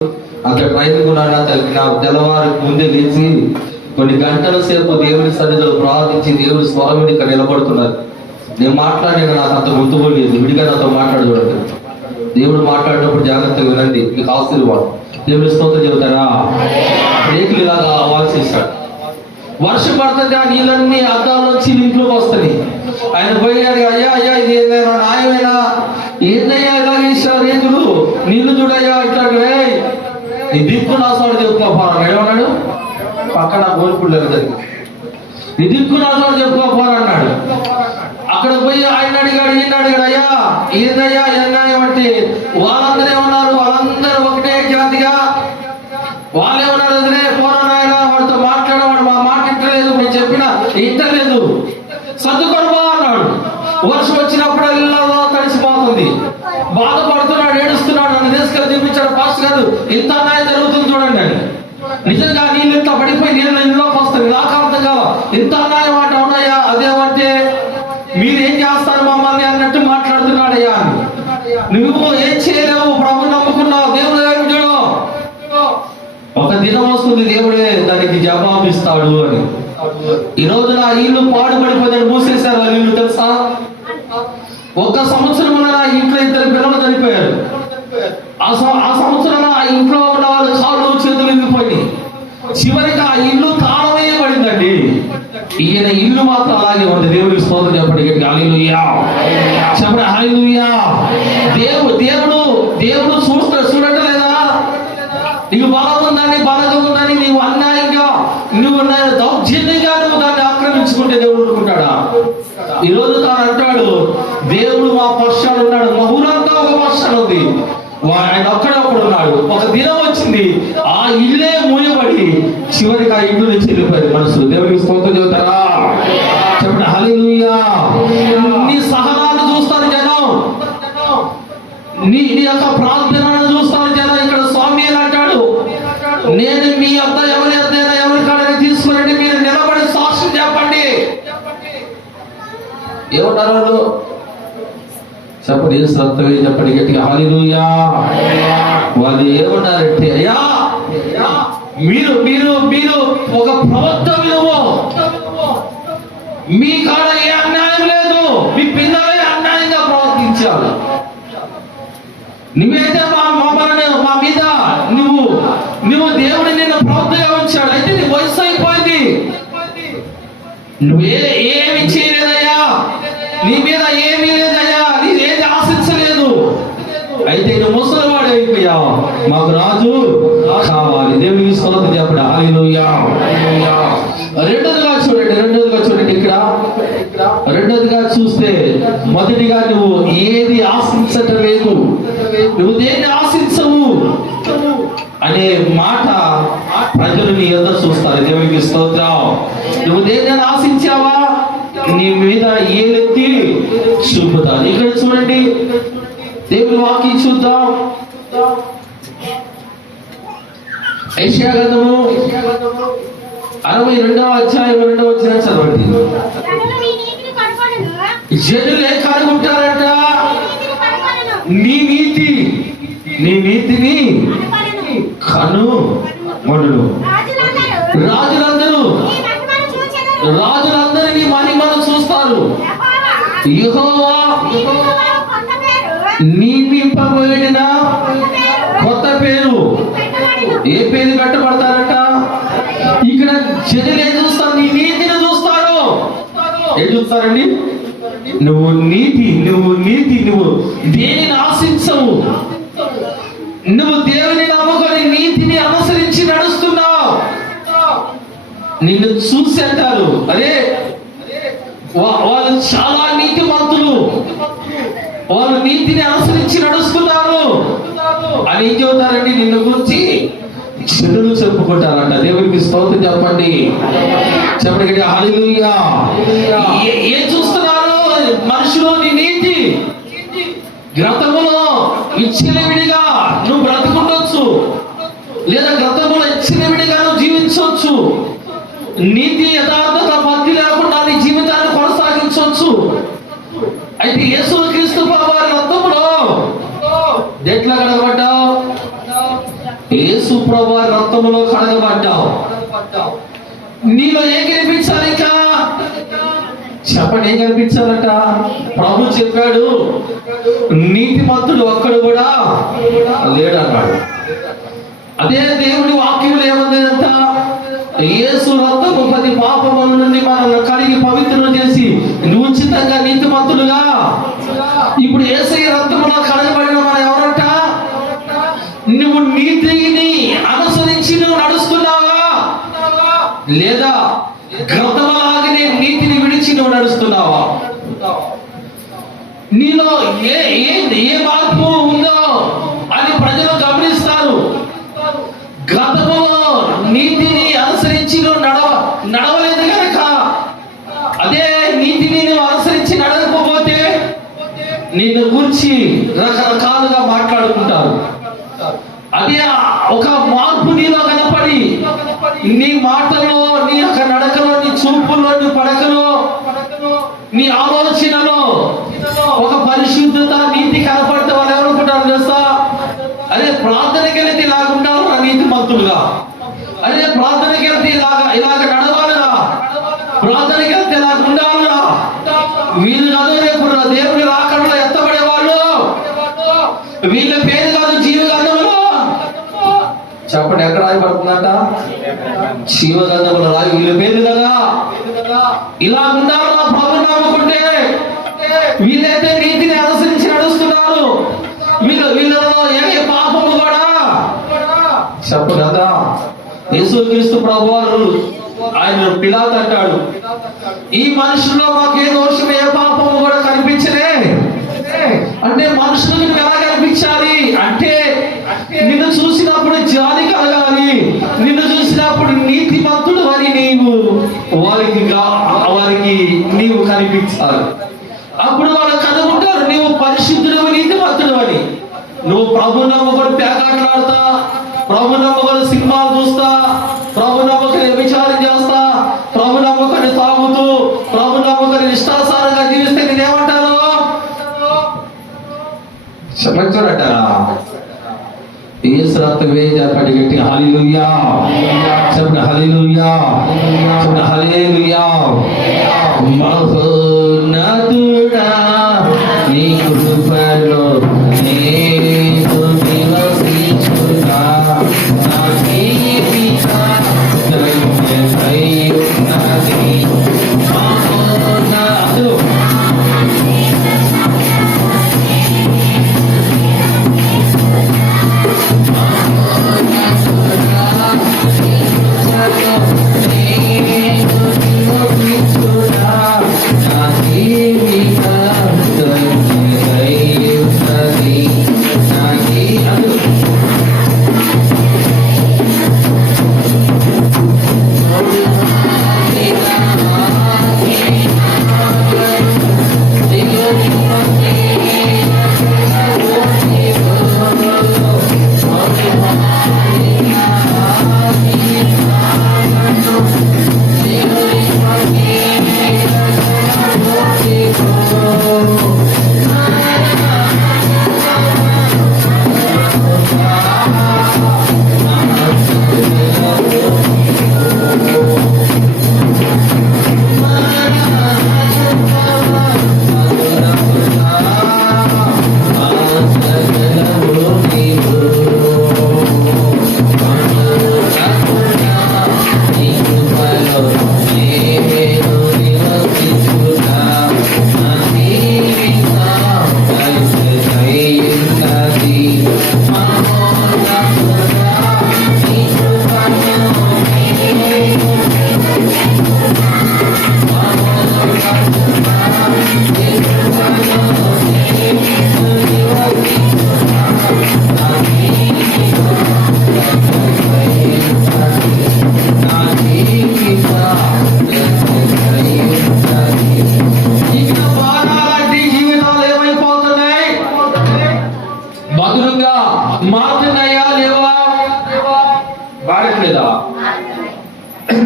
అక్కడ ట్రైనింగ్ ఉన్నాడా తెల్లవారు ముందే లేచి కొన్ని గంటల సేపు దేవుడి సన్నిధిలో ప్రార్థించి దేవుడి స్వరం ఇక్కడ నిలబడుతున్నారు. నేను మాట్లాడిన నాకు అంత గుర్తుపోలేదు. విడిగా నాతో మాట్లాడు చూడండి. దేవుడు మాట్లాడినప్పుడు జాగ్రత్తగా వినండి, మీకు ఆశీర్వాదం. దేవుడి స్తోత్రం చెబుతారా? రేకులు ఇలాగా ఆలోచిస్తాడు. వర్షం పడుతుంది, ఆ నీళ్ళన్నీ అద్దాలోంచి ఇంట్లోకి వస్తాయి. ఆయన పోయాడు, అయ్యా అయ్యా ఇది ఏదైనా న్యాయమైనా, ఏందయ్యా ఇలా వేసావు రేకులు, నీళ్లు చూడయ్యా ఇట్లా నీ దిక్కు నా చోట చెప్పుకోపోరా ఏమన్నాడు. పక్కన గోల్పుడు లేదు, నీ దిక్కు నా చోట చెప్పుకోపోరా అన్నాడు. అక్కడ పోయి ఆయన అడిగాడు, ఈయన అడిగాడు, అయ్యా ఏందయ్యా అన్యాయం అంటే వాళ్ళందరూ ఏమన్నారు, వాళ్ళందరూ ఒకటే జాతిగా వాళ్ళు ఏమన్నారు, వదిలే పోరా నాయన, వాడితో మాట్లాడేవాడు మా మాట ఇంటలేదు, నేను చెప్పిన ఇంటలేదు, సర్దుకొనిపో అన్నాడు. వర్షం వచ్చినప్పుడల్లా తడిసిపోతుంది, బాధపడుతున్నాడు, ఏడుస్తున్నాడు. నన్ను తీసుకెళ్ళి చూపించాడు. పాస్ట్ కాదు, ఇంత అన్యాయం జరుగుతుంది చూడండి అని. నిజంగా నీళ్ళు ఇంత పడిపోయి నీళ్ళు ఇంట్లోకి వస్తుంది. నాకు అర్థం కావా, ఇంత అన్యాయం మాట అవునయ్యా, అదేమంటే మీరేం చేస్తారు మమ్మల్ని అన్నట్టు మాట్లాడుతున్నాడయ్యా అని. నువ్వు ఏం చేయలేవు, ప్రభు నమ్ముకున్నావు, దేవుడు చూడు ఒక దినం వస్తుంది దేవుడే దానికి జవాబిస్తాడు అని. ఈ రోజు నా ఇల్లు పాడుపడిపోతాడు, మూసేశారు ఆ ఇల్లు తెలుసా. ఒక్క సంవత్సరం నా ఇంట్లో 2 పిల్లలు చనిపోయారు. ఆ సంవత్సరం ఆ ఇంట్లో ఉన్న వాళ్ళు కాళ్ళు చేతులు ఇంగిపోయి చివరికి ఆ ఇల్లు తాళం వేయబడిందండి. ఈయన ఇల్లు మాత్రం అలాగే ఉంది. దేవుడికి స్తోత్రం చెప్పండి, హల్లెలూయా చెప్పండి, హల్లెలూయా. దేవుడు చూడటం లేదా? నీకు బలం ఉందని, బలగం ఉందని నీవు అన్యాయంగా నువ్వు దౌర్జన్యంగా నువ్వు దాన్ని ఆక్రమించుకుంటే దేవుడు అనుకుంటాడా? ఈ రోజు తాను అంటాడు, దేవుడు మా పక్షాన ఉన్నాడు, మా ఊరంతా ఒక పక్షాన ఉంది, ఆయన ఒక్కడొక్కడు ఉన్నాడు. ఒక దినం వచ్చింది, ఆ ఇల్లే మూయబడి చివరికి ఆ ఇల్లు నుంచి వెళ్ళిపోయింది మనసు. దేవుడికి స్తోత్రం చెబుతారా? చెప్పండి, హల్లెలూయా. నీ సహనాన్ని చూస్తారు జనం, నీ యొక్క ప్రార్థనను చూస్తారు జనం. ఇక్కడ స్వామి అని అంటాడు, నేను మీ వద్ద ఎవరికాడని తీసుకురండి, మీరు నిలబడి సాక్ష్యం చెప్పండి. ఏమంటారు వాళ్ళు? చెప్పండి, శ్రద్ధగా చెప్పండి, గట్టిగా హల్లెలూయా. వాళ్ళు ఏమన్నారంటే, అయ్యా మీరు మీరు మీరు ఒక ప్రవక్త విలువ, మీ కాడ ఏ అన్యాయం లేదు, మీ పిల్లలే అన్యాయంగా ప్రవర్తించారు. నువ్వైతే మా మీద నువ్వు దేవుడు నిన్ను ప్రవక్తగా ఉంచాడు, అయితే నీ వయసు అయిపోయింది, నువ్వేమి చేయలేదయ్యా, నీ మీద ఏమీ లేదయ్యా, నీదేది ఆశించలేదు, అయితే నువ్వు ముసలివాడు అయిపోయావు, మాకు రాజు కావాలి. దేవునికి స్తోత్రం చెప్పండి, హల్లెలూయా. రెండోదిగా చూడండి ఇక్కడ రెండోదిగా చూస్తే, మొదటిగా నువ్వు ఏది ఆశించటం లేదు, నువ్వు దేన్ని ఆశించవు అనే మాట ప్రజలు నీ ఎదురు చూస్తారు. దేవునికి స్తోత్రం. నువ్వు దేన్ని ఆశించావా, నీ మీద ఏలెత్తి చూపుతాను. ఇక్కడ చూడండి, దేవుని వాక్యం చూద్దాం. యెషయా గ్రంథము 62వ అధ్యాయం 2వ వచనం చదవండి. జనులే కనుగొంటారట నీ నీతిని కనుగొనును. రాజులందరూ నీ మహిమను చూస్తారు. యెహోవా నియమింపబడిన కొత్త పేరు, ఏ పేరు పెట్టబడతారట? ఇక్కడ జనులు ఏం చూస్తారు? నీ నీతిని చూస్తారు. ఏం చూస్తారండి? నువ్వు దేనిని ఆశించవు, నువ్వు దేవుని నమ్ముకొని నీతిని అనుసరించి నడుస్తున్నావు. నిన్ను చూసి అంటారు, అరే వాళ్ళు చాలా నీతిమంతులు, వాళ్ళు నీతిని అనుసరించి నడుస్తున్నారు అని ఏం చెబుతారండి? నిన్ను గురించి జనులు చెప్పుకుంటారంట. దేవునికి స్తోత్రం చెప్పండి, చెప్పండి, హల్లెలూయా. ఏం చూస్తున్నారు మనుషులు? నీ నీతి గ్రంథములో విచ్చలవిడిగా నువ్వు బ్రతుకుండొచ్చు, లేదా గ్రంథములో విచ్చలవిడిగా నువ్వు జీవించవచ్చు, నీతి యథార్థత భక్తి లేకుండా నీ జీవితాన్ని కొనసాగించవచ్చు. అయితే యేసుక్రీస్తు ప్రభువారి రక్తములో ఎట్లా కడగబడ్డావు? యేసు ప్రభువారి రక్తములో కడగబడ్డావు. నీలో ఏం కనిపించాలి? ఇంకా చెప్పండి, ఏం కనిపించాలట? ప్రభు చెప్పాడు, నీతిమంతుడు ఒక్కడు కూడా లేడన్నాడు. అదే దేవుడి వాక్యంలో ఏమన్నదంట? యేసు రక్తము ప్రతి పాపముల నుండి మనల్ని కడిగి పవిత్రం చేసి ఉచితంగా నీతిమంతులుగా. ఇప్పుడు యేసయ్య రక్తములో కడగబడిన మనం ఎవరంట? నువ్వు నీతిని అనుసరించి నువ్వు నడుస్తున్నావా, లేదా గతమలాగనే నీతిని విడిచి నువ్వు నడుస్తున్నావా? నీలో ఏ మార్పు ఉందో అని ప్రజలు గమనిస్తారు. గతములో నీతిని అనుసరించి నువ్వు నడవలేదు కనుక, అదే నీతిని నువ్వు అనుసరించి నడవకపోతే నిన్ను గురించి రకరకాలుగా మాట్లాడుకుంటారు. అదే ఒక మార్పు నీలో కనపడి నీ మాటలో, నీ యొక్క నడకలో, నీ చూపుల్లో, నీ పడకలో, నీ ఆలోచనలో ఒక పరిశుద్ధత, నీతి కనపడితే వాళ్ళు ఎవరనుకుంటారు తెలుసా? అదే ప్రార్థనకి వెళ్తే ఇలాగ ఉండాలి నా నీతిమంతులుగా, అదే ప్రార్థనకి వెళ్తే ఇలాగ నడవాలిరా, ప్రార్థనకి వెళ్తే ఇలాగ ఉండాలిరా. వీళ్ళు కాదు రేపు దేవుని రాకడలో ఎత్తబడే వాళ్ళు, వీళ్ళ పేరు కాదు జీవగంధములో. చెప్పండి, ఎక్కడ రాయబడుతుందట? జీవగంధములో రాయి వీళ్ళ పేరు కదా. ఇలా ఉండాలన్నా ప్రభు నమ్ముకుంటే, వీళ్ళైతే నీతిని అనుసరించి నడుస్తున్నారు. వీళ్ళలో ఏ పాపము కూడా చెప్పు కదా. యేసుక్రీస్తు ప్రభువారు ఆయన పిలాతు అంటాడు, ఈ మనుషుల్లో మాకు ఏ దోషం, ఏ పాపము కూడా కనిపించలే. అంటే మనుషులకు నువ్వు ఎలా కనిపించాలి అంటే, నిన్ను చూసినప్పుడు జాలి కలగాలి, నిన్ను చూసినప్పుడు నీతిమంతుడు అని నీవు వారికి నీవు కనిపించాలి. అప్పుడు వాళ్ళు కనుగొంటారు నీవు పరిశుద్ధుడు, నీతిమంతుడు అని. నువ్వు ప్రభు నమ్మకుడు పేకాటలాడుతా, ప్రభు నమ్మకుడు సినిమాలు చూస్తా, ప్రభు నమ్మకుని విచారం చేస్తా, ప్రభు నమ్మకుని తాగుతూ, ప్రభు నమ్మకుని ఇష్టాసారంగా జీవిస్తే నేనేమంటారు? క్షమించరంటారా? యేసు రక్తమే చెప్పండి గట్టి హల్లెలూయా. చెప్పండి హల్లెలూయా, చెప్పండి హల్లెలూయా. మహోన్నతుడా నీ కృపలో నేను నివసించునా, నా జీవిత ధన్యమైనది. మహోన్నతుడు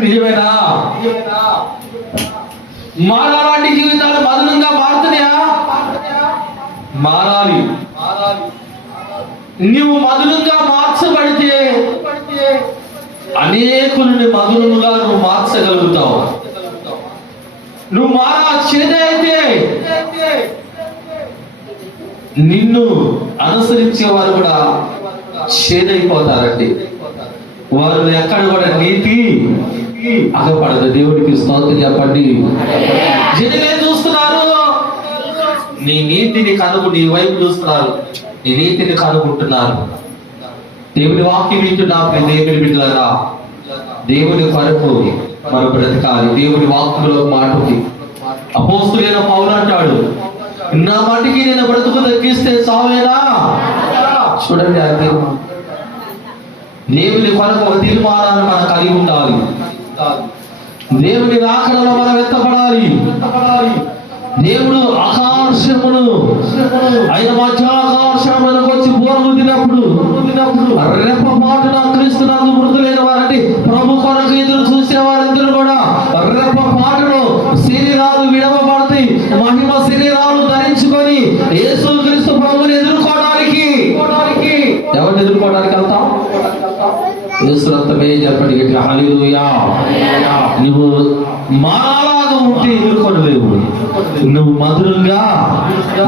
నిజమేనా? మానవాడి జీవితాలు మధురంగా మారుతున్నాయా? మారాలి. నువ్వు మధురంగా మార్చబడితే అనేకులని మధురముగా నువ్వు మార్చగలుగుతావు. నువ్వు చేదైతే నిన్ను అనుసరించే వారు కూడా చేదైపోతారండి. వారు ఎక్కడ కూడా నీతి అగపడదు. దేవుడికి స్తోత్రం చెప్పండి. జనులే చూస్తున్నారు, నీ నీతిని కనుగు, నీ వైపు చూస్తున్నారు, నీ నీతిని కనుగొంటున్నారు. దేవుని వాక్యం వింటున్నా దేవుని బిడ్డలారా, దేవుని కొరకు మనం బ్రతకాలి. దేవుని వాక్యంలో మాటకి అపోస్తులైన పౌలు అంటాడు, నా మటుకి నేను బ్రతుకు తగ్గిస్తే చావేనా. చూడండి, ఆ తీర్మానం. దేవుని కొరకు ఒక తీర్మానాన్ని మనం కలిగి ఉండాలి. దేవుని రాకడలో మనం ఎత్తపడాలి. దేవుడు ఆకాశమును ఆయన మధ్యాకాశములకు వచ్చి బోరముదినప్పుడు రెప్ప మాటన క్రీస్తునందు మృతులైన వారంటే ప్రభు కొరకు ఎదురు చూసే వారందరూ కూడా రెప్ప మాటను శరీరాలు విడవబడతాయి. మహిమ శరీరాలు ధరించుకొని యేసుక్రీస్తు ప్రభువుని ఎదుర్కోవడానికి, ఎవరిని ఎదుర్కోవడానికి వెళ్తాం? యేసు రక్తమే చెప్పండి గట్టిగా హల్లెలూయా. నువ్వు మాలాగా ఉంటే ఎదుర్కొనలేవు, నువ్వు మధురంగా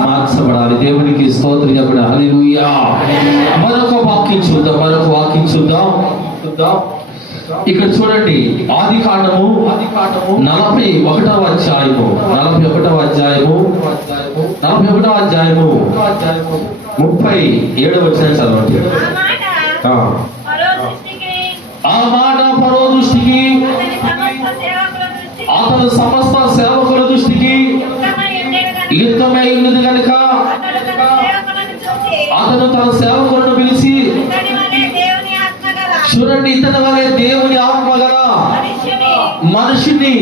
మార్చబడాలి. దేవునికి స్తోత్రం చెప్పండి హల్లెలూయా. మరొక వాక్యం చూద్దాం. ఇక్కడ చూడండి, ఆది కాండము 41వ అధ్యాయము 37వ అధ్యాయము 37వ వచనం చదవండి. ఆ మాట ఫరో దృష్టికి, అతను సమస్త సేవకుల దృష్టికి యుక్తమై ఉన్నది కనుక అతను తన సేవకులను పిలిచి, చూడండి, ఇతని వలె దేవుని ఆత్మ గల మనుషుని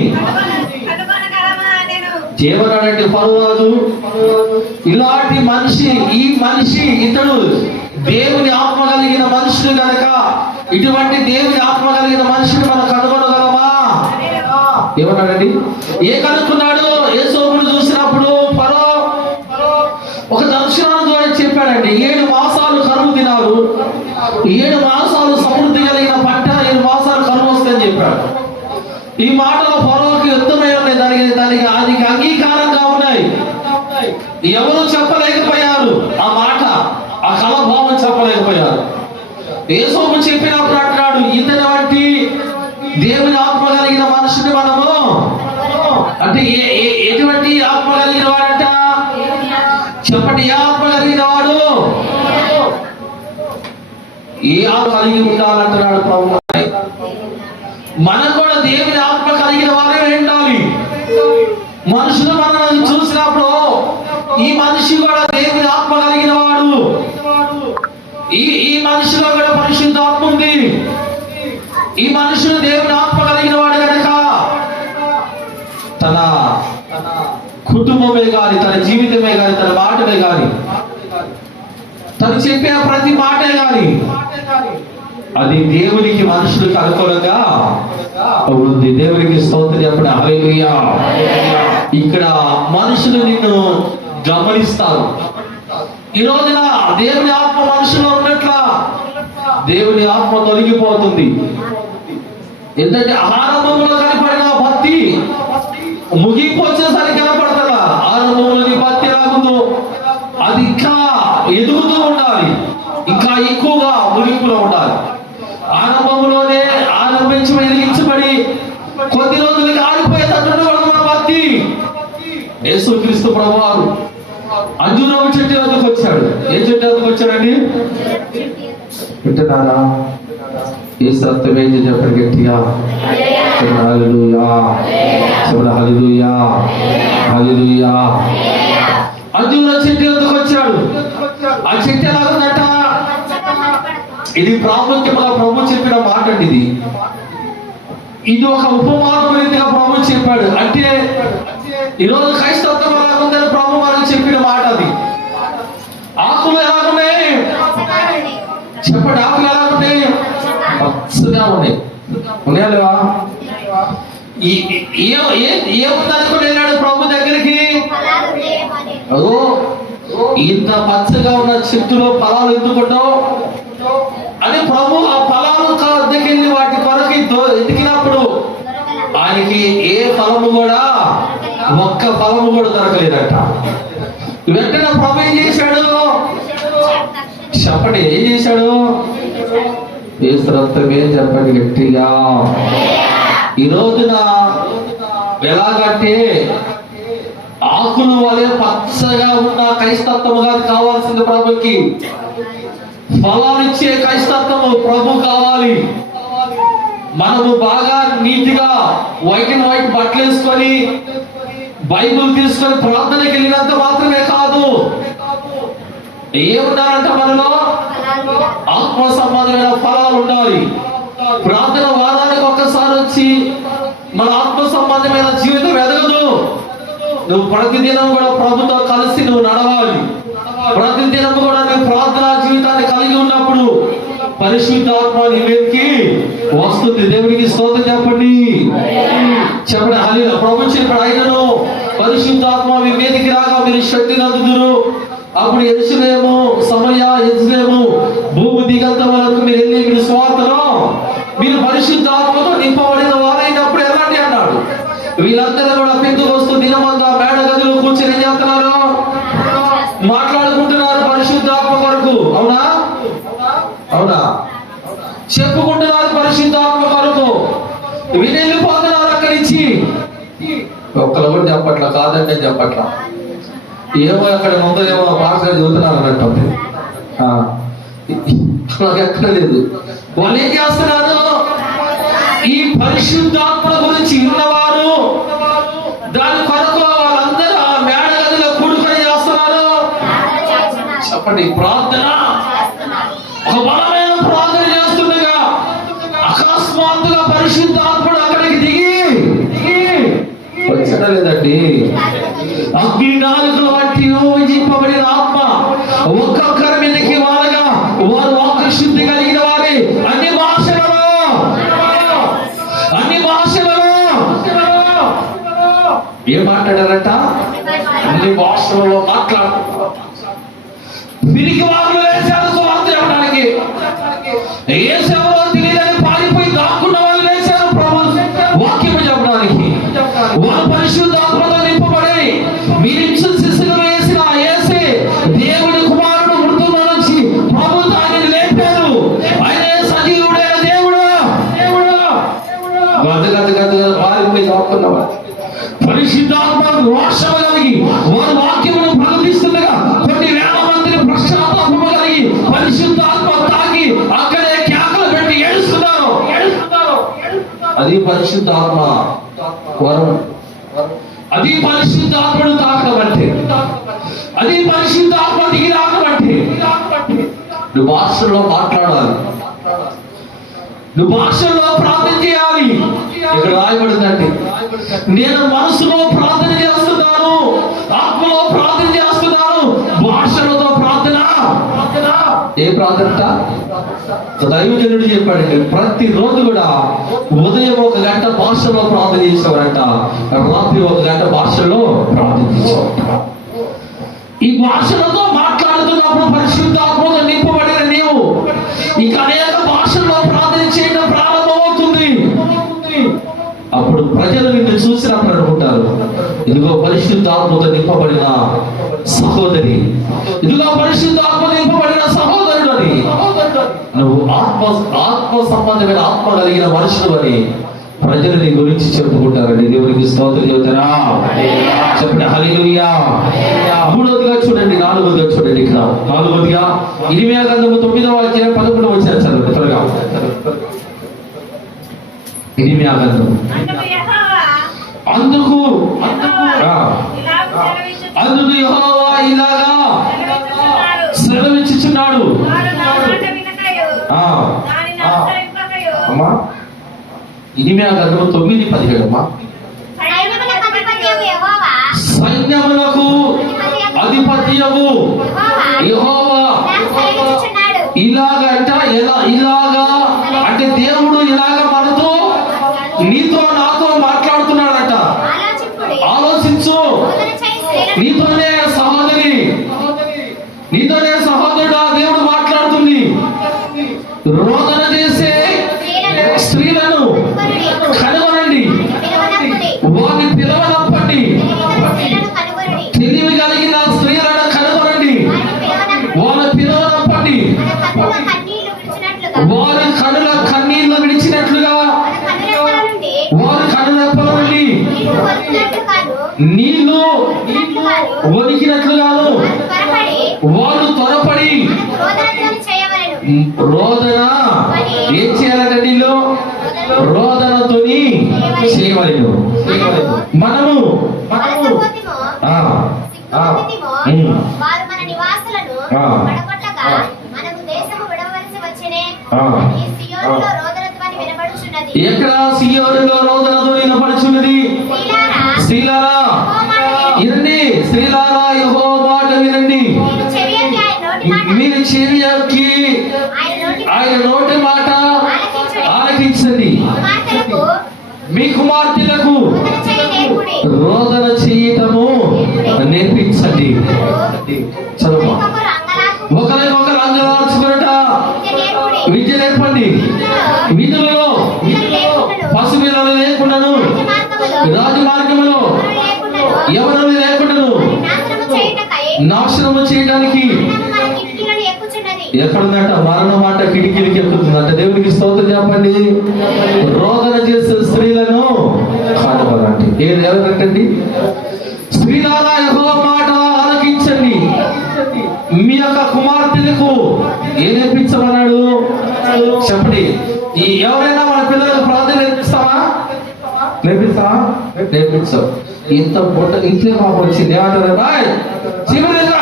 జీవనాడంటే పర్వాదు. ఇలాంటి మనిషి, ఈ మనిషి ఇతడు దేవుని ఆత్మ కలిగిన మనుషులు కనుక ఇటువంటి దేవుని ఆత్మ కలిగిన మనిషిని మనం కనుగొనగలమా? ఏమన్నాడండి? ఏ కనుక్కున్నాడు? యేసోపును చూసినప్పుడు ఫరో ఒక దర్శనాన్ని ద్వారా చెప్పాడండి. 7 మాసాలు కరువు దినాలు, 7 మాసాలు సమృద్ధి కలిగిన పంట, 7 మాసాలు కరువు వస్తుందని చెప్పాడు. ఈ మాటలో ఫరోకి యుద్ధమై ఉన్నాయి, దానికి అంగీకారంగా ఉన్నాయి. ఎవరు చెప్పలేకపోయారు ఆ మాట, ఆ కలభావం చెప్పలేకపోయారు. యేసోపు చెప్పినప్పుడు అంటున్నాడు, ఇతని వంటి దేవుని ఆత్మ కలిగిన మనిషిని మనము, అంటే ఎటువంటి ఆత్మ కలిగిన వాడంట చెప్పండి. ఏ ఆత్మ కలిగిన వాడు? ఏ ఆత్మ కలిగి ఉండాలంటున్నాడు ప్రభు. మనం కూడా దేవుని ఆత్మ కలిగిన వారే ఉండాలి. మనుషులు మనం చూసినప్పుడు ఈ మనిషి కూడా దేవుని ఆత్మ కలిగిన వాడు, ఈ మనిషిలో కూడా పరిశుద్ధ ఆత్మ ఉంది, ఈ మనుషులు దేవుని ఆత్మ కలిగిన వాడు కనుక తన కుటుంబమే గాని, తన జీవితమే గాని, తన మాటమే గాని, తను చెప్పే ప్రతి మాటే గాని అది దేవునికి మనుషులకు అనుకూలంగా ఉంది. దేవునికి స్తోత్రం చెప్పండి హల్లెలూయా. ఇక్కడ మనుషులు నిన్ను గమనిస్తారు. ఈ రోజున దేవుని ఆత్మ మనుషులో ఉన్నట్ల దేవుని ఆత్మ తొలగిపోతుంది. ఎందుకంటే ఆరంభంలో కనపడిన భక్తి ముగింపు వచ్చేసరికి కనపడతా. ఆరంభంలో నీ భక్తి రాకుందో అది ఇంకా ఎదుగుతూ ఉండాలి, ఇంకా ఎక్కువగా ముగింపులో ఉండాలి. ఆరంభంలోనే ఎదిగించబడి కొద్ది రోజులకి ఆగిపోయేటట్టు మన భక్తి. యేసుక్రీస్తు ప్రభువారు అంజూరపు చెట్టు వద్దకు వచ్చాడు. ఏ చెట్టు వద్దకు వచ్చాడండి? వింటున్నారా? యేసు రక్తం ఏం చెప్పండి గట్టిగా హల్లెలూయా, హల్లెలూయా, హల్లెలూయా. అంజూర చెట్టు వద్దకు వచ్చాడు. ఆ చెట్టు ఎలా ఉందట? ఇది ప్రాముఖ్యంగా ప్రభు చెప్పిన మాట అండి. ఇది ఒక ఉపమానం రీతిగా ప్రభు చెప్పాడు. అంటే ఈరోజు క్రైస్తత్వం ఎలాగుందని ప్రభు మనకు చెప్పిన మాట అది. ఆకులు ఎలాగున్నాయి చెప్పండి? ఆకులు ఎలాగున్నాయి? పచ్చగా ఉన్నాయి. ఉన్నాయా లేవా? ఏముందనుకుని వెళ్ళాడు ప్రభు దగ్గరికి? అదో ఇంత పచ్చగా ఉన్న చెట్టులో ఫలాలు ఎందుకుంటావు అని ప్రభు ఆ ఫలాలు దగ్గరికి వాటి కొరకి ఎదిగినప్పుడు ఆయనకి ఏ ఫలము కూడా, ఒక్క ఫలము కూడా దొరకలేదట. వెంటనే ప్రభు ఏం చేశాడు చెప్పండి, ఏం చేశాడు? ఏం చెప్పండి గట్టిగా. ఈ రోజున ఎలాగంటే ఆకులు వలె పచ్చగా ఉన్న క్రైస్తత్వముగా కావాల్సింది ప్రభుకి. ఫలాలిచ్చే క్రైస్తత్వము ప్రభు కావాలి. మనము బాగా నీట్గా వైట్ అండ్ వైట్ బట్టలు వేసుకొని బైబుల్ తీసుకొని ప్రార్థనకి వెళ్ళినంత మాత్రమే కాదు, ఏమున్నారంట మనలో ఆత్మ సంబంధమైన ఫలాలు ఉండాలి. ప్రార్థన వారానికి ఒక్కసారి వచ్చి మన ఆత్మ సంబంధమైన జీవితం ఎదగదు. నువ్వు ప్రతిదినం కూడా ప్రభుతో కలిసి నువ్వు నడవాలి. ప్రతిదినం కూడా నువ్వు ప్రార్థనా జీవితాన్ని కలిగి ఉన్నప్పుడు పరిశుద్ధాత్మ నీ మీదకి వస్తుంది. దేవునికి స్తోత్రం చెప్పండి, చెప్పండి హల్లెలూయా. ప్రభు చెప్పాడు, ఆయనను పరిశుద్ధాత్మ మీ మీదకి రాగా మీరు శక్తి నందుదురు. అప్పుడు యెరూషలేము సమరయ యెరూషలేము భూమి దిగంత వరకు మీరు వెళ్ళి మీరు సువార్తను మీరు పరిశుద్ధాత్మతో నింపబడిన వారైనప్పుడు ఎలాంటి అన్నాడు. వీళ్ళందరూ కూడా పెంతెకొస్తు దినమంతా మేడ గదిలో కూర్చొని ఏం చేస్తున్నారు? మాట్లాడుకుంటున్నారు పరిశుద్ధాత్మ కొరకు. అవునా అవునా? చెప్పుకుంటున్నారు పరిశుద్ధాత్మ కొరకు. వెళ్ళిపోతున్నారు అక్కడి నుంచి. ఒక్కరు కూడా చెప్పట్ల, కాదంటే చెప్పట్ల. ఏమో అక్కడ ముందరేమో పాస్టర్ చదువుతున్నారు అన్నట్టు. నాకు ఎక్కడ లేదు. వాళ్ళు ఏం చేస్తున్నారు? ఈ పరిశుద్ధాత్మ గురించి విన్నవారు దాని కొరకు వాళ్ళందరూ ఆ మేడ గదిలో కూడుకొని చేస్తున్నారు. చెప్పండి, ప్రార్థన, ఒక బలమైన ప్రార్థన చేస్తుండగా అకస్మాత్తుగా పరిశుద్ధాత్ముడు అక్కడికి దిగి వచ్చలేదండి. అగ్ని నాలుకల వంటి విజింపబడిన ఆత్మ ఒక్కొక్కరి మీదకి వారగా వారు వాక్కు శుద్ధి కలిగిన వారి అన్ని భాషలలో ఏం మాట్లాడారట? అన్ని భాషలలో మాట్లాడుతున్నారు. తిరిగి వాళ్ళు వేశారు సువార్త చెప్పడానికి. ఏ సేవలో తెలియదని పారిపోయి దాక్కున్న వాళ్ళు వేశారు వాక్యం చెప్పడానికి. వారు పరిశుద్ధాత్మతో నింపబడి మీరిచ్చు శిశులు వేసిన యేసే దేవుడి కుమారుడు మృతుల నుంచి ప్రభు దానిని లేపారు. ఆయనే సజీవుడైన దేవుడు. గద పారిపోయి దాక్కున్నవాడు పరిశుద్ధాత్మ రోషము కలిగి వారు వాక్యమును ప్రకటిస్తుండగా కొన్ని వేల మందిని పశ్చాత్తాపము కలిగి పరిశుద్ధాత్మ తాకి అక్కడే కేకలు పెట్టి ఏడుస్తున్నారు. అది పరిశుద్ధాత్మ వరం. అది పరిశుద్ధాత్మను తాకడం అంటే, అది పరిశుద్ధాత్మ దిగి రావడం అంటే. నువ్వు భాషల్లో మాట్లాడాలి, నువ్వు భాషల్లో ప్రార్థన చేయాలి. ఇక్కడ రాయబడిందంటే నేను మనసులో ప్రార్థన చేస్తున్నాను, ఆత్మలో ప్రార్థన చేస్తున్నాను, భాషలతో ప్రార్థన. ఏ ప్రార్థన? దైవజనుడు చెప్పాడంటే ప్రతిరోజు కూడా ఉదయం 1 గంట భాషలో ప్రార్థన చేసేవారంట, రాత్రి 1 గంట భాషలో ప్రార్థన చేసేవారంట. ఈ భాషలతో మాట్లాడుతున్నప్పుడు పరిశుద్ధాత్మతో నింపబడిన నీవు ఇంకా అనేక భాషల్లో ప్రార్థన చేయడం ప్రారంభమవుతుంది. అప్పుడు ప్రజలు నిన్ను చూసినప్పుడు అనుకుంటారు, ఇదిగో పరిశుద్ధాత్మతో నింపబడిన సహోదరి, ఇదిగో పరిశుద్ధాత్మ నింపబడిన సహోదరుడు అని. నువ్వు ఆత్మ సంబంధమైన ఆత్మ కలిగిన మనుషుడు అని ప్రజలు నీ గురించి చెప్పుకుంటారండి. దేవునికి స్తోత్రం చెబుతారా? చెప్పండి హల్లెలూయా. మూడవదిగా చూడండి, 4వదిగా చూడండి. ఇక్కడ 4వదిగా ఇర్మీయా గ్రంథము 9వ అధ్యాయం 11వ వచనం చదవండి త్వరగా. ఇర్మీయా గ్రంథం. అందుకు యెహోవా ఇలాగా సెలవిచ్చుచున్నాడు. అమ్మా ఇర్మీయా గ్రంథం 9:17 అమ్మా. సైన్యములకు అధిపతియగు యెహోవా ఇలాగంట. ఇలాగా అంటే దేవుడు ఇలాగ మనతో నీతో నాతో మాట్లాడుతున్నాడట. ఆలోచించు, నీతోనే సహోదరి వారి కనుల కన్నీళ్లు విడిచినట్లుగా వారి కనురెప్పల నుండి నీళ్లు ఒలికినట్లుగాను వారు త్వరపడి రోదన ఏం చేయాలంటే నీళ్ళు రోదనతోని చేయవలెను. మనము ఎక్కడ సియోనులో రోదన ధ్వని వినపడుచున్నది. స్త్రీలారా వినండి, స్త్రీలారా యెహోవా మాట వినండి. మీరు చెవి యొక్కి ఆయన నోటి మాట ఆలకించండి. మీ కుమార్తెలకు రోదన చేయటము నేర్పించండి. చదువు. ఒకరికొకరు అంగలార్చుకున్నట విద్య నేర్పండి. విధులలో పసిపిల్లలు లేకుండాను, రాజమార్గములో ఎవరు లేకుండాను నాశనము చేయడానికి ఎక్కడుందట మరణ మాట కిటికీలకి ఎక్కుతుందంట. దేవునికి స్తోత్రం చెప్పండి. రోదన చేసే స్త్రీలను కానబడండి. ఎవరంటండి? స్త్రీలారా యెహోవా మాట ఆలకించండి. మీ యొక్క కుమార్తెలకు ఏం నేర్పించమన్నాడు చెప్పండి. ఎవరైనా మన పిల్లలకు ప్రార్థన నేర్పిస్తావా? నేర్పించావు. ఇంత పొట్ట ఇంతే పాప వచ్చింది ఏమంటారు? బాయ్ చివరిగా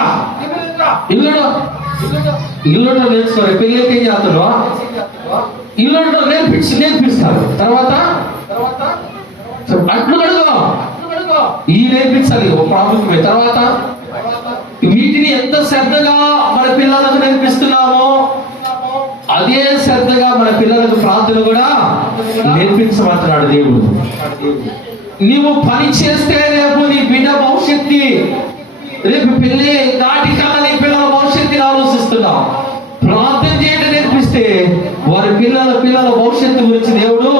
ఇల్లు నేర్చుకోరు. పెళ్ళికి ఏం చేస్తున్నావు? ఇల్లు నేర్పిస్తారు. తర్వాత అట్లు కడుగు ఈ నేర్పించాలి ఒక ప్రాముఖ్యమే. తర్వాత వీటిని ఎంత శ్రద్ధగా మన పిల్లలకు నేర్పిస్తున్నామో అదే శ్రద్ధగా మన పిల్లలకు ప్రార్థన కూడా నేర్పించమంటున్నాడు దేవుడు. నీవు పని చేస్తే రేపు నీ బిడ్డ భవిష్యత్తు, రేపు పెళ్ళి నాటి కన్నా నీ పిల్లల భవిష్యత్తుని ఆలోచిస్తున్నావు. ప్రార్థన చేయడం నేర్పిస్తే వారి పిల్లల భవిష్యత్తు గురించి దేవుడు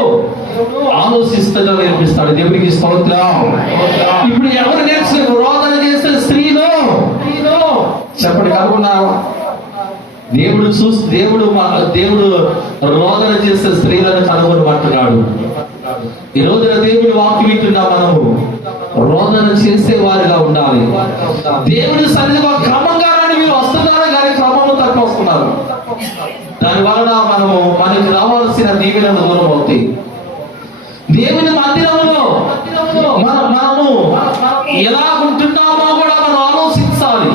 ఆలోచిస్తాడో నేర్పిస్తాడు. దేవునికి స్తోత్రం. ఇప్పుడు ఎవరు నేర్చుకో రోదన చేస్తే స్త్రీలు చెప్పండి కనుగొన్నావా? దేవుడు రోదన చేసే స్త్రీలను కనుగొనమంటున్నాడు. ఈ రోజున దేవుడి వాక్యం వింటున్నా మనము రోదన చేసే వారిగా ఉండాలి. దేవుడి సన్నిధిలో క్రమంగా మీరు వస్తున్నారు కానీ క్రమంలో తక్కువ వస్తున్నారు. దాని వలన మనకి రావాల్సిన దీవెనలు దూరం అవుతాయి. దేవుని మందిరంలో మనము ఎలా ఉంటున్నామో కూడా మనం ఆలోచించాలి.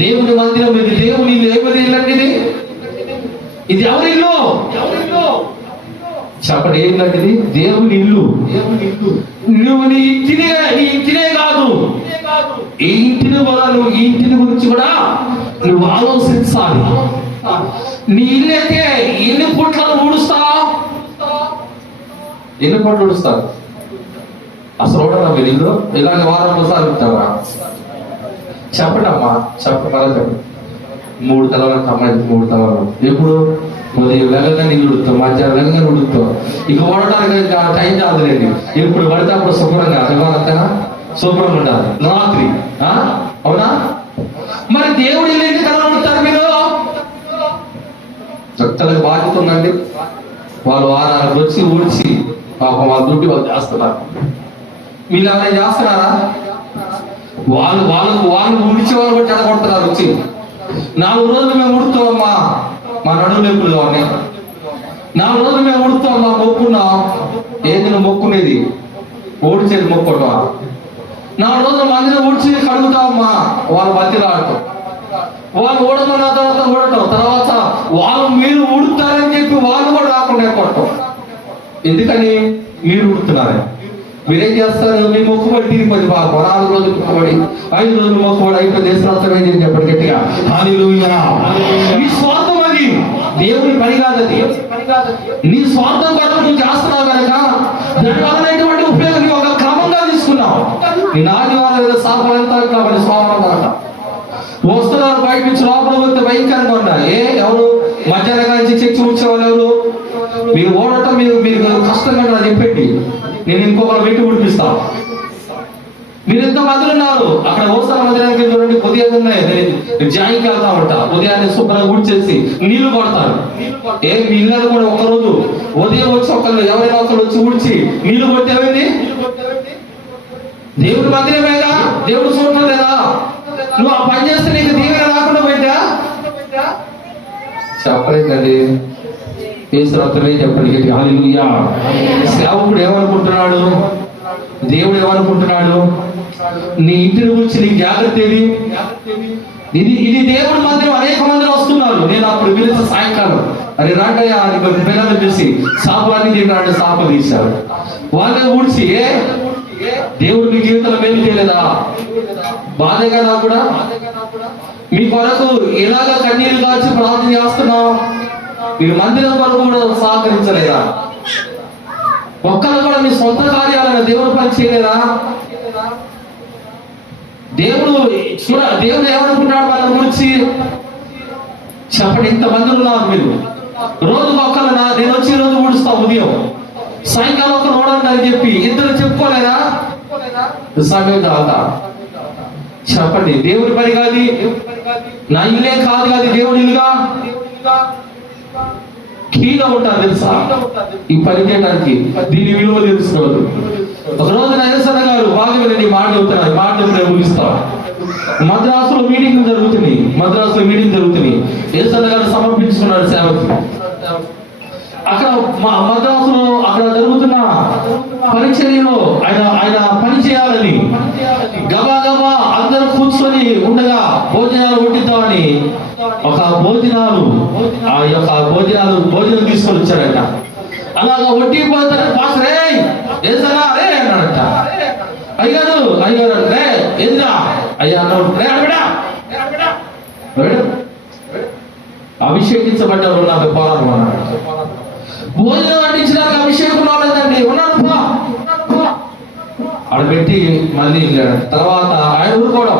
దేవుని మందిరం ఇది. దేవుని ఎవరి ఇల్లండి? ఇది ఎవరి ఇల్లు చెప్పండి. ఏంటంటే దేవుని ఇల్లు. నువ్వు నీ ఇంటినే కాదు, ఈ ఇంటిని కూడా నువ్వు ఈ ఇంటిని గురించి కూడా నువ్వు ఆలోచించాలి. నీ ఇల్లు అయితే ఎన్ని పుట్లను ఊడుస్తావు? ఎన్ని పుట్లు ఊడుస్తారు? అసలు చూడరా మీరు ఇల్లు ఇలాగ వారం ఒకసారి ఉంటారా? చెప్పండి అమ్మా, చెప్పండి. 3 తలలకు అమ్మాయి 3 తలలు. ఎప్పుడు ఉదయం వెళ్ళగా నీళ్ళు ఉడుతాం, మధ్యాహ్నం వెళ్ళగా ఉడుకుతాం. ఇక వాడటానికి టైం కాదులేండి. ఎప్పుడు పడితే అప్పుడు శుభ్రంగా అంతేనా శుభ్రంగా ఉండాలి. రాత్రి అవునా? మరి దేవుడు ఎన్ని తలలు ఉంటారు మీరు? చక్కలకు బాధ్యత ఉందండి. వాళ్ళు వారానికి వచ్చి ఊడ్చి పాపం వాళ్ళ దుడ్డి వాళ్ళు చేస్తున్నారు. మీరు ఎవరైనా చేస్తున్నారా? వాళ్ళు ఊడ్చే వాళ్ళు కూడా చెడగొడుతున్నారు. వచ్చి 4 రోజులు మేము ఉడుతామమ్మా, మా నడుము నొప్పులు ఉన్నాయి. 4 రోజులు మేము ఉడుతామమ్మా, మొక్కున్నాం. ఏది నువ్వు మొక్కునేది? ఊడ్చేది మొక్కటమా? 4 రోజులు మందిని ఊడ్చి కడుగుతామమ్మా, వాళ్ళు మధ్యలో ఆడతాం. వాళ్ళు ఊడమన్న తర్వాత మీరు ఊడుతారని చెప్పి వాళ్ళు కూడా రాకుండా కొట్టం. ఎందుకని? మీరు ఊడుతున్నారు. మీరేం చేస్తారు? మీ మొక్కుబడి తీరిపోయింది. పాపం 4 రోజులు మొక్కుబడి, 5 రోజులు మొక్కుబడి అయిపోయి దేశరాత్రం ఏం చెప్పండి గట్టిగా హల్లెలూయా. నీ స్వార్థం అది, దేవుని పని కాదది. నీ స్వార్థం కొరకు నువ్వు చేస్తున్నావు కనుక దానివల్ల ఎటువంటి ఉపయోగం ఒక క్రమంగా తీసుకున్నావు. నేను ఆదివారం ఏదో సాపలంతా కాబట్టి సోమవారం కనుక వస్తున్నారు. బయట నుంచి లోపల పోతే భయంకరంగా ఉన్నారు. ఎవరు మధ్యాహ్నం నుంచి చర్చి కూర్చోవాలి? ఎవరు? మీరు ఓడటం మీరు కష్టంగా చెప్పండి, నేను ఇంకొకరు పెట్టి ఉడిపిస్తాను. మీరు ఎంత మంది ఉన్నారు అక్కడ ఓసాల మందిరానికి చూడండి, ఉదయాన్నే నేను జాయికి వెళ్తా ఉంటా, ఉదయాన్నే శుభ్రంగా గుడిచేసి నీళ్లు కొడతాను. మీ ఇళ్ళని కూడా ఒకరోజు ఉదయం వచ్చి ఒకళ్ళు ఎవరైనా ఒకళ్ళు వచ్చి ఊడ్చి నీళ్లు కొట్టేవేంది? దేవుడి మందిరమేగా, దేవుడు చూడటం లేదా? నువ్వు ఆ పని చేస్తే నీకు దీవెన రాకుండా పోయిందా? చెప్పలేదండి. ఏసురత్నమే చెప్పండి. హల్లెలూయా. సేవకుడు ఏమనుకుంటున్నాడు? దేవుడు ఏమనుకుంటున్నాడు? నీ ఇంటిని గురించి నీకు జాగ్రత్త ఏది? ఇది దేవుడి మందిరం. అనేక మంది వస్తున్నారు. నేను అప్పుడు పిలిచి సాయంకాలం అది రాటయ్యా అని పిల్లలు చూసి సాపులన్నీ తిన్నాడు, సాప తీశారు. వాళ్ళే ఊడ్చి దేవుడు మీ జీవితంలో మేలు చేయలేదా? బాధే కదా కూడా. మీ కొరకు ఎలాగా కన్నీరు కాల్చి ప్రార్థన చేస్తున్నాం, మీరు మందిరం కొరకు కూడా సహకరించలేదా? ఒక్కరు కూడా మీ సొంత కార్యాలను దేవుడు పని చేయలేదా? దేవుడు ఏమనుకుంటున్నాడు వాళ్ళ గురించి చెప్పండి. ఇంతమంది ఉన్నారు మీరు, రోజుకు ఒక్కరు నేను వచ్చి రోజు ఊడుస్తా, ఉదయం సాయంకాలం ఒక నోడండి అని చెప్పి ఇద్దరు చెప్పుకోలేదా? సమయం కాదా? చెప్పండి. దేవుడి పని కాదు, నా ఇల్లే కాదు కాదు దేవుడి ఇల్లుగా కీగా ఉంటారు తెలుసా ఈ పని చేయడానికి. దీని విలువ తెలుసుకోవాలి. ఒక రోజు నరేసన్న గారు బాగా వినండి, మాట చెబుతున్నారు, మాట నేను ముగిస్తాను. మద్రాసులో మీటింగ్ జరుగుతుంది. ఏసన్న గారు సమర్పించుకున్నారు సేవకి. అక్కడ మద్రాసులో అక్కడ జరుగుతున్న పరిచర్యలో ఆయన పని చేయాలని గబా అందరూ కూర్చొని ఉండగా భోజనాలు వడ్డిద్దామని భోజనం తీసుకొని వచ్చారట. అలాగా వడ్డీపోతారు. పాస్టర్ ఏసరా రే అన్నాడట. అయ్యారు రే ఏంద్రా అయ్యా అన్నాడు. అభిషేకించబడ్డారు నాకు పోరాటం అన్నాడు. భోజనం వడ్డించడానికి అభిషేకం రాలేదండి, ఉన్నాడు ఆడబెట్టి మళ్ళీ వెళ్ళాడు. తర్వాత ఆయన ఊరుకోవడం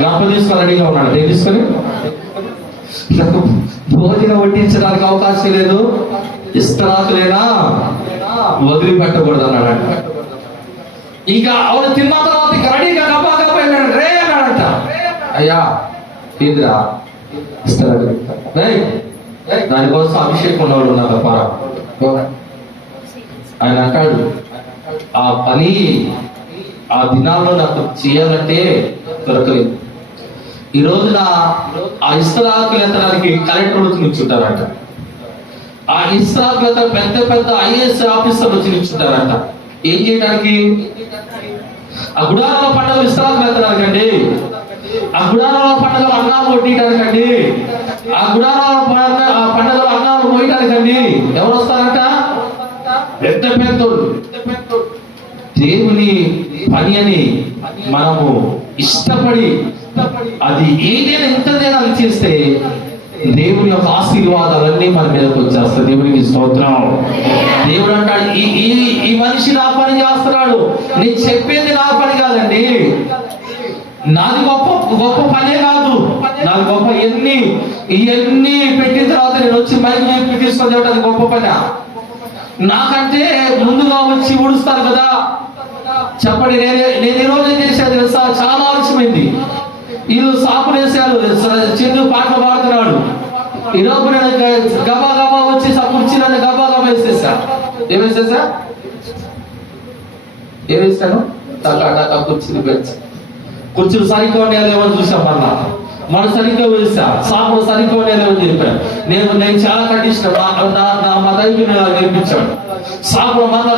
గంప తీసుకొని రెడీగా ఉన్నాడు. నేను తీసుకొని నాకు భోజనం వడ్డించడానికి అవకాశం లేదు, ఇస్తరాకులేనా వదిలిపెట్టకూడదు అన్నాడు. ఇంకా ఆవిడ తిన్న తర్వాత రెడీగా గబా వెళ్ళాడు. రే అన్నాడట. అయ్యా ఏంద్రా ఇస్తరాకు దానికోసం అభిషేకం ఉన్నవాడు ఉన్నారు పార. ఆయన అంటాడు, ఆ పని ఆ దినాల్లో నాకు చేయాలంటే దొరకలేదు. ఈ రోజున ఆ ఇస్తరాకులు ఎత్తడానికి కలెక్టర్ వచ్చి నిల్చుంటారంట. ఆ ఇస్తరాకులు ఎత్త పెద్ద ఐఏఎస్ ఆఫీసర్ వచ్చి నిల్చుంటారంట. ఏం చేయడానికి? ఆ గుడారాల పండుగలు ఇస్తరాకులు ఎత్తడానికండి, ఆ గుడారాల పండుగలు అన్నాలు కొట్టడానికండి, ఆ గుడారాల పండుగలు అన్నాలు పోయడానికండి. ఎవరు వస్తారంట? పెద్ద పెద్దోళ్ళు. దేవుని పని అని మనము ఇష్టపడి అది ఏదైనా ఇంతదైనా అది చేస్తే దేవుని యొక్క ఆశీర్వాదాలన్నీ మన మీదకి వచ్చేస్తాయి. దేవునికి స్తోత్రం. దేవుడు అంటాడు, ఈ మనిషి నా పని చేస్తున్నాడు, నేను చెప్పేది నా పని కాదండి, నాది గొప్ప పనే కాదు, నాకు గొప్ప ఇవన్నీ పెట్టిన తర్వాత నేను వచ్చి మైక్ వైపు తీసుకొని అది గొప్ప పని. నాకంటే ముందుగా వచ్చి ఊడుస్తారు కదా. చెప్పండి, నేను ఈ రోజు ఏం చేశాను తెలుసా? చాలా ఆలస్యమైంది. ఈరోజు సాపులు వేసాడు, చెందు పాటలు పాడుతున్నాడు. ఈరోజు నేను గబా వచ్చి కుర్చీ నన్ను గబా వేసేసా. ఏమేసాను? టకా కుర్చీలు పెంచి కుర్చీలు సరిగ్గా ఉండేలేమని చూసాం. మన సరిగ్గా వేసా, సాపులు సరిగ్గా ఉండేలేమని చెప్పాను. నేను చాలా కండిషన్ మా దైవం నేర్పించాడు. సాపుల మన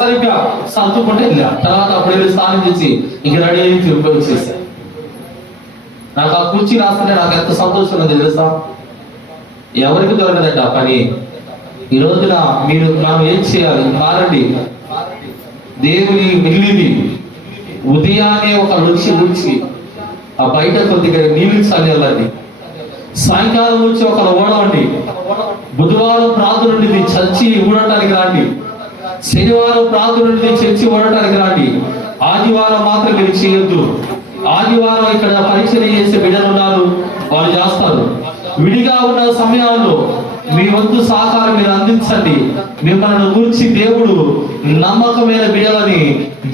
సరిగ్గా సర్దుకుంటే వెళ్ళా. తర్వాత అప్పుడు వెళ్ళి స్నానం చేసి ఇంక రెడీ అయ్యి తిరిగి వచ్చేసా. నాకు ఆ కుర్చీ రాస్తేనే నాకు ఎంత సంతోషం ఉంది తెలుసా? ఎవరికి దొరకదండి ఆ పని. ఈ రోజున మనం ఏం చేయాలి? మారండి. దేవుని మిగిలింది ఉదయాన్నే ఒక రుచి ఆ బయట కొద్దిగా నీళ్ళు చల్లాలండి. సాయంకాలం వచ్చి ఒకరు ఓడవండి. బుధవారం ప్రార్థన నుండి చర్చి ఊడటానికి రాండి. శనివారం ప్రార్థన నుండి చర్చి ఊడటానికి రాండి. ఆదివారం మాత్రం మీరు చేయొద్దు. ఆదివారం ఇక్కడ పరిచయం చేసే బిడ్డలు ఉన్నారు, వాళ్ళు చేస్తారు. విడిగా ఉన్న సమయాల్లో మీ వంతు సహకారం మీరు అందించండి. మిమ్మల్ని గురించి దేవుడు నమ్మకమైన బిడ్డలని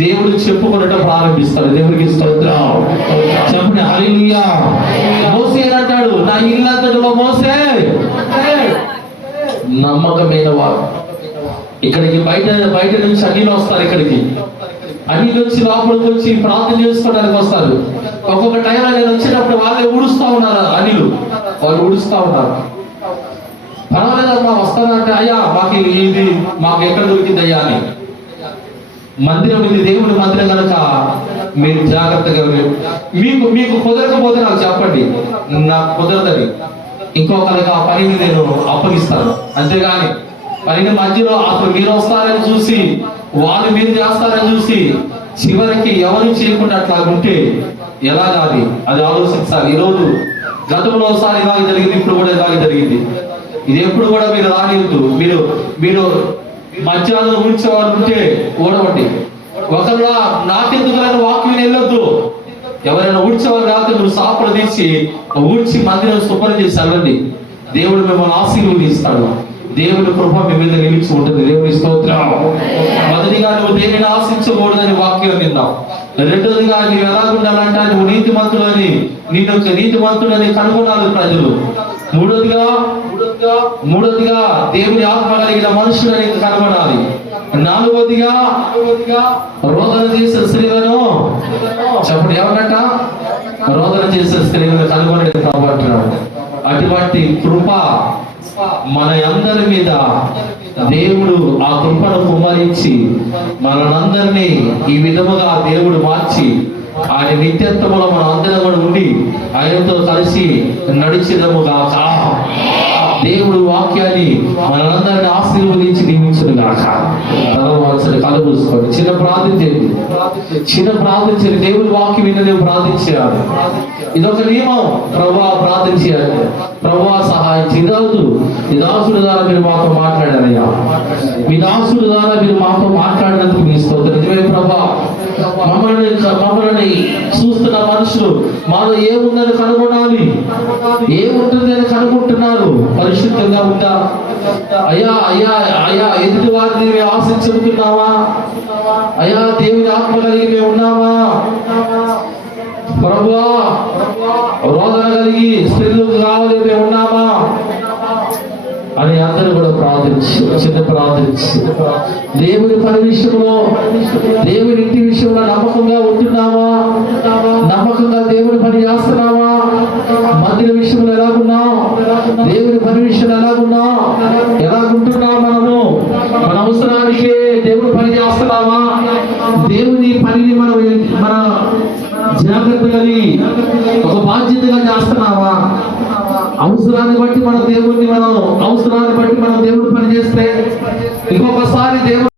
దేవుడు చెప్పుకున్నట్టు ప్రారంభిస్తాడు. దేవుడికి స్తోత్రం చెప్పండి హల్లెలూయా. మోసే అంటాడు, నా ఇల్లంతటిలో మోసే నమ్మకమైన వాడు. ఇక్కడికి బయట నుంచి అన్నిలు వస్తారు. ఇక్కడికి అన్ని నుంచి లోపలికి వచ్చి ప్రార్థన చేసుకోవడానికి వస్తారు. ఒక్కొక్క టైంలో నేను వచ్చినప్పుడు వాళ్ళే ఊడుస్తా ఉన్నారు. అనిలు వాళ్ళు ఊడుస్తా ఉన్నారు. పర్వాలేదమ్మా వస్తానంటే, అయ్యా మాకు ఇది మాకు ఎక్కడ దొరికింది అయ్యా అని. మందిరం ఇది దేవుడి మందిరం కనుక మీరు జాగ్రత్తగా మీకు మీకు కుదరకపోతే నాకు చెప్పండి, నాకు కుదరదని ఇంకొకరికి ఆ పనిని నేను అప్పగిస్తాను. అంతేగాని పనిని మధ్యలో అసలు మీరు వస్తారని చూసి వాళ్ళు మీరు చేస్తారని చూసి చివరికి ఎవరు చేయకుండా అట్లా ఉంటే ఎలాగాది అది ఆలోచించాలి. ఈరోజు గతంలో ఒకసారి ఇలాగ జరిగింది, ఇప్పుడు కూడా ఇలాగ జరిగింది. ఇది ఎప్పుడు కూడా మీరు రానివద్దు. మీరు మీరు మధ్యాహ్నం ఊడ్చేవారు ఉంటే ఓడవండి. ఒకవేళ నాకెందుకైనా వాక్యం వెళ్ళొద్దు. ఎవరైనా ఊడ్చేవారు కాకపోతే మీరు సాపలు తీసి ఊడ్చి మందిరం శుభ్రం చేసి వెళ్ళండి. దేవుడు మిమ్మల్ని ఆశీర్వదిస్తాడు. దేవుని కృప మీ మీద నిలిచి ఉంటుంది. దేవుని స్తోత్రం. మొదటిగా నువ్వు దేనిని ఆశించకూడదని వాక్యం విన్నావు. రెండోదిగా నీవు ఎలా ఉండాలంటే నువ్వు నీతిమంతుడని నీతిమంతుడని కనుగొనాలి ప్రజలు. మూడోదిగా దేవుని ఆత్మ కలిగిన మనుషులని కనుగొనాలి. నాలుగోదిగా రోదన చేసే స్త్రీలను చెప్పండి ఏమన్నట రోదన చేసే స్త్రీలను కనుగొనడం కాబట్టి అటువంటి కృప మన అందరి మీద దేవుడు ఆ కృపను కుమ్మరించి మనందరినీ ఈ విధముగా దేవుడు మార్చి ఆయన నిత్యత్వంలో మనం అందరం కూడా ఉండి ఆయనతో కలిసి నడిచినముగా దేవుడు వాక్యాన్ని మనందరిని ఆశీర్వదించి దీవించును గాక. కళ్ళు మూసుకోండి. చిన్న ప్రార్థన చేయండి. దేవుడి వాక్యం విన్న దేవుడు ప్రార్థించాలి. ఇదొక నియమం. ప్రభువా ప్రార్థన చేయాలి. ప్రభువా సహాయం చేయవద్దు. మీ దాసుడు ద్వారా మీరు మాతో మాట్లాడారయ్యా. మీ దాసుడు ద్వారా మీరు మాతో మాట్లాడినందుకు మీ స్తోత్రం. నిజమే ప్రభువా, మమ్మల్ని చూస్తున్న మనుషులు మాలో ఏముందని కనుగొనాలి. ఏముంటుందని కనుగొంటున్నారు. పరిశుద్ధంగా ఉందా అయ్యా? అయ్యా అయ్యా ఎదుటి వారిని మేము ఆశించుకుంటున్నావా? అయ్యా దేవుని ఆత్మ కలిగి మేము ఉన్నామా? ప్రభువా రోదన కలిగి స్త్రీలకు కావాలి మేము ఉన్నామా అని అందరూ కూడా ప్రార్థించు. దేవుని పని విషయంలో దేవుని ఇంటి విషయంలో నమ్మకంగా ఉంటున్నావా? నమ్మకంగా దేవుని పని చేస్తున్నావా? మందిర విషయంలో ఎలాగున్నావు? దేవుని పని విషయంలో ఎలాగున్నావు? ఎలాగుంటున్నావు? మనము మన అవసరానికి దేవుని పని చేస్తున్నావా? దేవుని పనిని మన జాగ్రత్తగా ఒక బాధ్యతగా చేస్తున్నావా? అవసరాన్ని బట్టి మనం దేవుడిని అవసరాన్ని బట్టి మనం దేవుడు పని చేస్తే ఇంకొకసారి దేవుడు